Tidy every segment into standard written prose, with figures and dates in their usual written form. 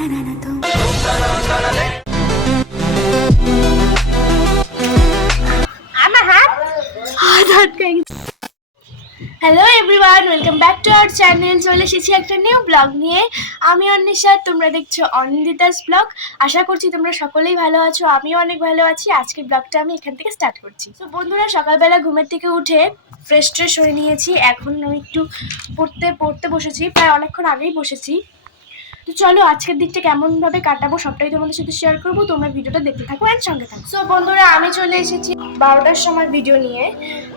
Hello everyone, welcome back to our channel. চলে এসেছি একটা নিউ ব্লগ নিয়ে। আমি অন্বেষা, তোমরা দেখছো অনিন্দিতাস ব্লগ। আশা করছি তোমরা সকলেই ভালো আছো, আমিও অনেক ভালো আছি। আজকের ব্লগটা আমি এখান থেকে স্টার্ট করছি। তো বন্ধুরা, সকালবেলা ঘুমের থেকে উঠে ফ্রেশ ট্রেশ হয়ে নিয়েছি। এখন আমি একটু পড়তে বসেছি, প্রায় অনেকক্ষণ আগেই বসেছি। তো চলো আজকের দিকটা কেমনভাবে কাটাবো সবটাই তোমাদের সাথে শেয়ার করবো। তোমরা ভিডিওটা দেখতে থাকো এর সঙ্গে থাকো। সো বন্ধুরা, আমি চলে এসেছি 12টার সময় ভিডিও নিয়ে।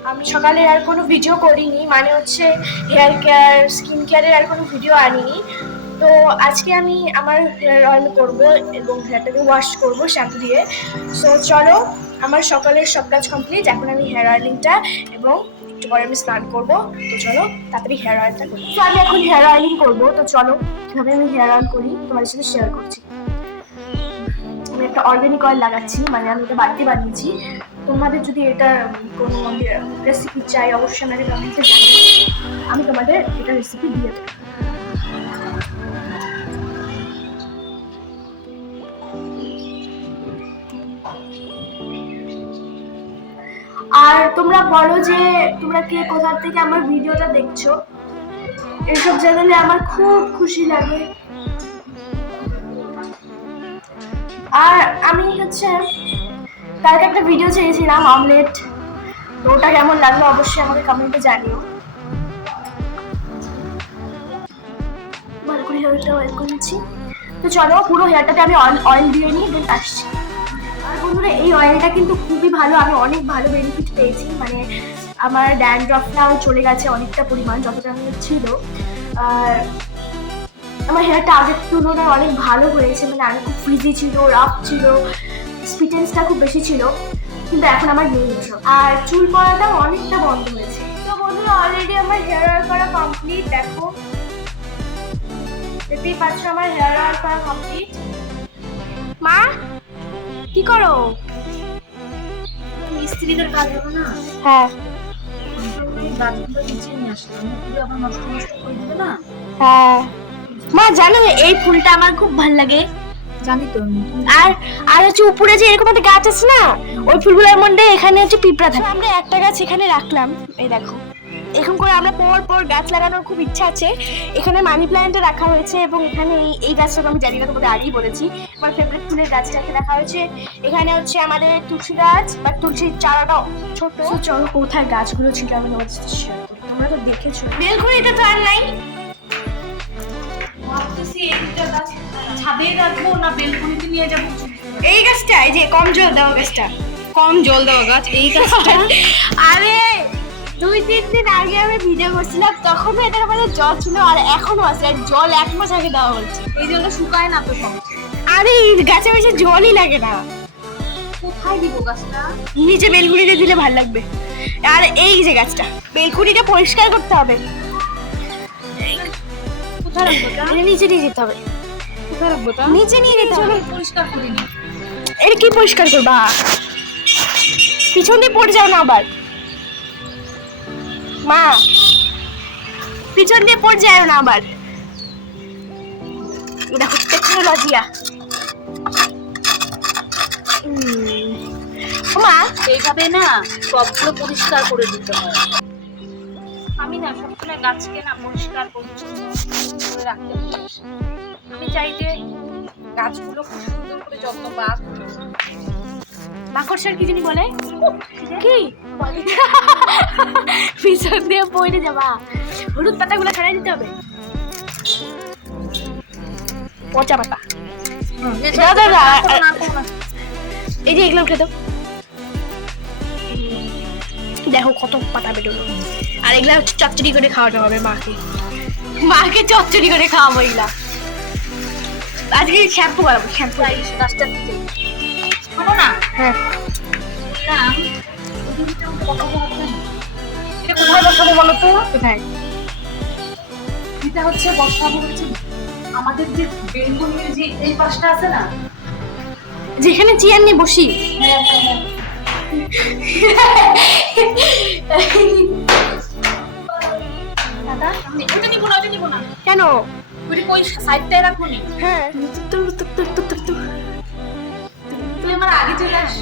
আমি সকালে আর কোনো ভিডিও করিনি, মানে হচ্ছে হেয়ার কেয়ার স্কিন কেয়ারের আর কোনো ভিডিও আনিনি। তো আজকে আমি আমার হেয়ার অয়েল করবো এবং হেয়ারটাকে ওয়াশ করবো শ্যাম্পু দিয়ে। সো চলো, আমার সকালের সব কাজ কমপ্লিট। এখন আমি হেয়ার অয়েলিংটা এবং একটু পরে আমি স্নান করবো। তো চলো তাড়াতাড়ি হেয়ার অয়েলটা করি। তো আমি এখন হেয়ার অয়েলিং করবো। তো চলো কিভাবে আমি হেয়ার অয়েল করি তোমাদের সাথে শেয়ার করছি। আমি একটা অর্গানিক অয়েল লাগাচ্ছি, মানে আমি এটা বাড়িতে বানিয়েছি। তোমাদের যদি এটা কোনো রেসিপি চাই অবশ্যই আমাকে কমেন্টে জানাবে, আমি তোমাদের এটা রেসিপি দিয়ে দেবো। আর তোমরা বলো যে তোমরা কে কোথা থেকে আমার ভিডিওটা দেখছো। এসব জানালে আমার খুব খুশি লাগে। আর আমি হচ্ছে কালকে একটা ভিডিও ছেড়েছিলাম অমলেট, তো ওটা কেমন লাগলো অবশ্যই আমাকে কমেন্টে জানিও। ভালো করে হেয়ারটা অয়েল করেছি। তো চলো পুরো হেয়ারটাতে আমি অয়েল দিয়ে নিই, দেন আসছি। আর বন্ধুরা, এই অয়েলটা কিন্তু খুবই ভালো, আমি অনেক ভালো বেনিফিট পেয়েছি। মানে আমার ড্যান্ড্রফটাও চলে গেছে অনেকটা পরিমাণ, যতটা আমি ছিল। আর আমার হেয়ারটা আগের তুলনায় অনেক ভালো হয়েছে, মানে আগে খুব ফ্রিজি ছিল, রাফ ছিল, স্পিটেন্সটা খুব বেশি ছিল, কিন্তু এখন আমার নেই এসব। আর চুল পড়াটাও অনেকটা বন্ধ হয়েছে। তো বন্ধুরা, অলরেডি আমার হেয়ার অয়েল করা কমপ্লিট। দেখো, দেখতেই পাচ্ছ আমার হেয়ার অয়েল করা কমপ্লিট। মা কি করো? মিস্ত্রিদের কাজ হবে না? হ্যাঁ গাছগুলো নিচে নিয়ে আসলাম, আবার নষ্ট নষ্ট করে দেবে না। হ্যাঁ মা, জানো এই ফুলটা আমার খুব ভালো লাগে। জানি তো। আর আর হচ্ছে উপরে যে এরকম একটা গাছ আছে না, ওই ফুলগুলোর মধ্যে এখানে হচ্ছে পিঁপড়া থাকে। আমরা একটা গাছ এখানে রাখলাম, এই দেখো এরকম করে আমরা পর পর গাছ লাগানোর খুব ইচ্ছা আছে। এখানে মানি প্ল্যান্টটা রাখা হয়েছে এবং এখানে এই গাছটা আমি জানি না, তোমাদের আগেই বলেছি আমার ফেভারিট ফুলের গাছটাকে রাখা হয়েছে। এখানে হচ্ছে আমাদের তুলসী গাছ বা তুলসীর চারাটা ছোট। চলো কোথায় গাছগুলো ছিল আমি তোমাদের সাথে শেয়ার করি, তোমরা তো দেখেছো। বেলকনিটা তো আর নাই। ভাবতেছি এইটা গাছ ছাদে রাখবো না বেলকনিতে নিয়ে যাবো। এই গাছটা, এই যে কম জল দেওয়া গাছটা, কম জল দেওয়া গাছ, এই গাছটা। আরে 2-3 দিন আগে আমি ভিডিও করছিলাম, তখন এটার মধ্যে জল ছিল আর এখনো আছে। আর জল 1 মাস আগে দেওয়া হচ্ছে, এই জলটা শুকায় না তো সব। আরে গাছে বেশি জলই লাগে না। কোথায় দিব গাছটা? নিচে বেলকুনিতে দিলে ভালো লাগবে। আর এই যে গাছটা, বেলকুনিটা পরিষ্কার করতে হবে। কোথায় রাখবো এটা? নিচে নিয়ে যেতে হবে। কোথায় রাখবো এটা? নিচে নিয়ে যেতে হবে। পরিষ্কার করিনি। এটা কি পরিষ্কার করবা? পিছন দিয়ে পড়ে যাও না আবার মা, পিছন দিয়ে পড়ে যাও না আবার। দেখো টেকনোলজিয়া। মা, এইভাবে না সবগুলো পরিষ্কার করে দিতে হয়। আমি না সবসময় গাছকে না পরিষ্কার পরিচ্ছন্ন করে রাখতে ভালোবাসি। আমি চাই যে গাছগুলো খুব সুন্দর করে যত্ন পাক। মাকড়সার কি জানি বলে, কি পিছন দিয়ে পড়ে যাবা। হলুদ পাতাগুলো ছাড়াই দিতে হবে, পচা পাতা। এই যে এগুলো উঠে দাও। দেখো কত পাতা বেরোলো। আর এগুলা হচ্ছে চচ্চড়ি করে খাওয়াতে হবে মাকে, মাকে চচ্চড়ি করে খাওয়াবো এগুলা। আজকে শ্যাম্পু করাবো, শ্যাম্পু। গাছটা দিতে শোনো না। হ্যাঁ, বললাম ওদিনটা বসাবো হবে না। এটা কোথায় বসাবো বলো তো? কোথায়? এটা হচ্ছে বসাবো হচ্ছে আমাদের যে বেলকনির যে এই পাশটা আছে না, যেখানে চেয়ার নিয়ে বসি। দাদা ওটা নিব না, ওটা নিব না। কেন? তুই কই সাইডটায় রাখবো নি? হ্যাঁ তুই আমার আগে চলে আস।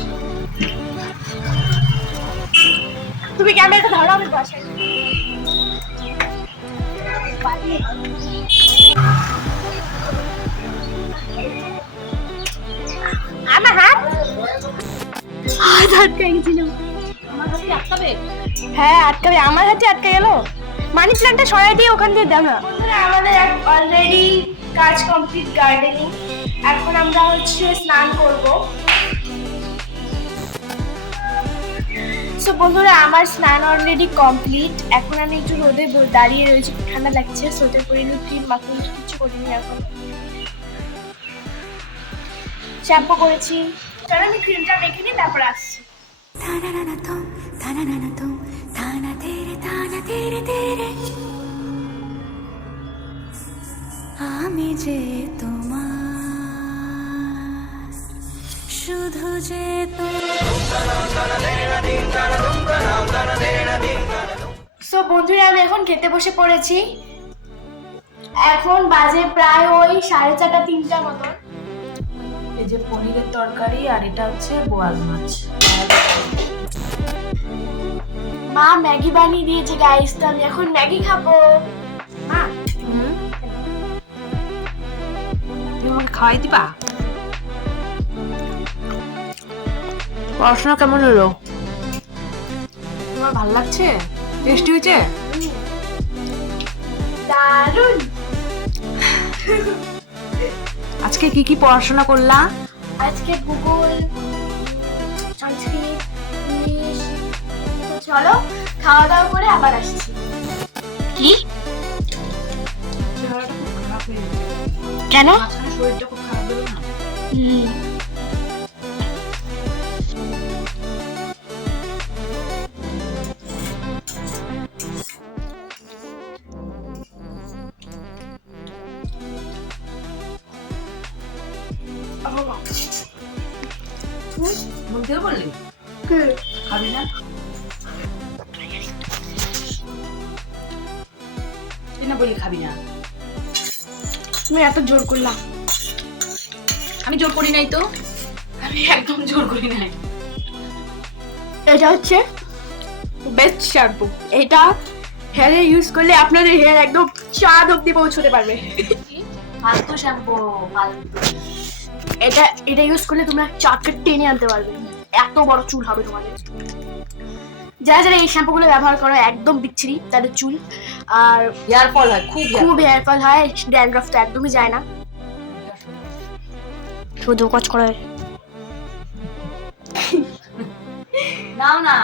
তুমি ক্যামেরাটা ধরো, আমি বসাই। আমার হাত আটকে গেছিল। আমার হাতে আটকাবে? হ্যাঁ আটকাবে, আমার হাতে আটকে গেল। মানি প্ল্যান্টটা সরাই দিয়ে ওখান দিয়ে দাও না। বন্ধুরা আমাদের অলরেডি কাজ কমপ্লিট গার্ডেনিং। এখন আমরা হচ্ছে স্নান করব। সো বন্ধুরা আমার স্নান অলরেডি কমপ্লিট। এখন আমি একটু রোদে দাঁড়িয়ে রয়েছি, ঠান্ডা লাগছে। সোয়েটার পরে নিয়ে ক্রিম মাখিয়ে কিছু করিনি এখন। শ্যাম্পু করেছি, চলো আমি ক্রিমটা মেখে নিই, তারপর আসছি। আমি যে তোমার শুধু যে সো বন্ধুরা আমি এখন খেতে বসে পড়েছি। এখন বাজে প্রায় ওই 4:30 3টার মতন। এই যে পনিরের তরকারি, আর এটা হচ্ছে বোয়াল মাছ। মা ম্যাগি বানিয়ে দিয়েছে গাইস, তো আমি এখন ম্যাগি খাবো। মা তুমি আমাকে খাওয়াই দিবা? পড়াশোনা কেমন হলো? তোমার ভালো লাগছে? টেস্টি হয়েছে? দারুন। আজকে কি কি পড়াশোনা করলা? আজকে ভূগোল, সংস্কৃত, ইংলিশ। তো চলো খাওয়া দাওয়া করে আবার আসছি। কি চেহারাটা খুব খারাপ হয়ে গেছে। কেন? মাঝখানে শরীরটা খুব খারাপ হলো না? বলতে বললি খাবি না? তুই না বলি খাবি না? তুমি এত জোর করলাম। আমি জোর করি নাই তো, আমি একদম জোর করি নাই। এটা হচ্ছে বেস্ট শ্যাম্পু। এটা হেয়ারে ইউজ করলে আপনাদের হেয়ার একদম চাঁদ অব্দি পৌঁছতে পারবে। ফালতু শ্যাম্পু, ফালতু। এটা ইউজ করলে তোমরা চাঁদকে টেনে আনতে পারবে, এত বড় চুল হবে তোমাদের। যারা যারা এই শ্যাম্পুগুলো ব্যবহার করো একদম বিচ্ছিরি তাদের চুল, আর হেয়ার ফল হয় খুব। খুব হেয়ার ফল হয়, ড্যান্ড্রফ তো একদমই যায় না, শুধু কচ করে। নাও না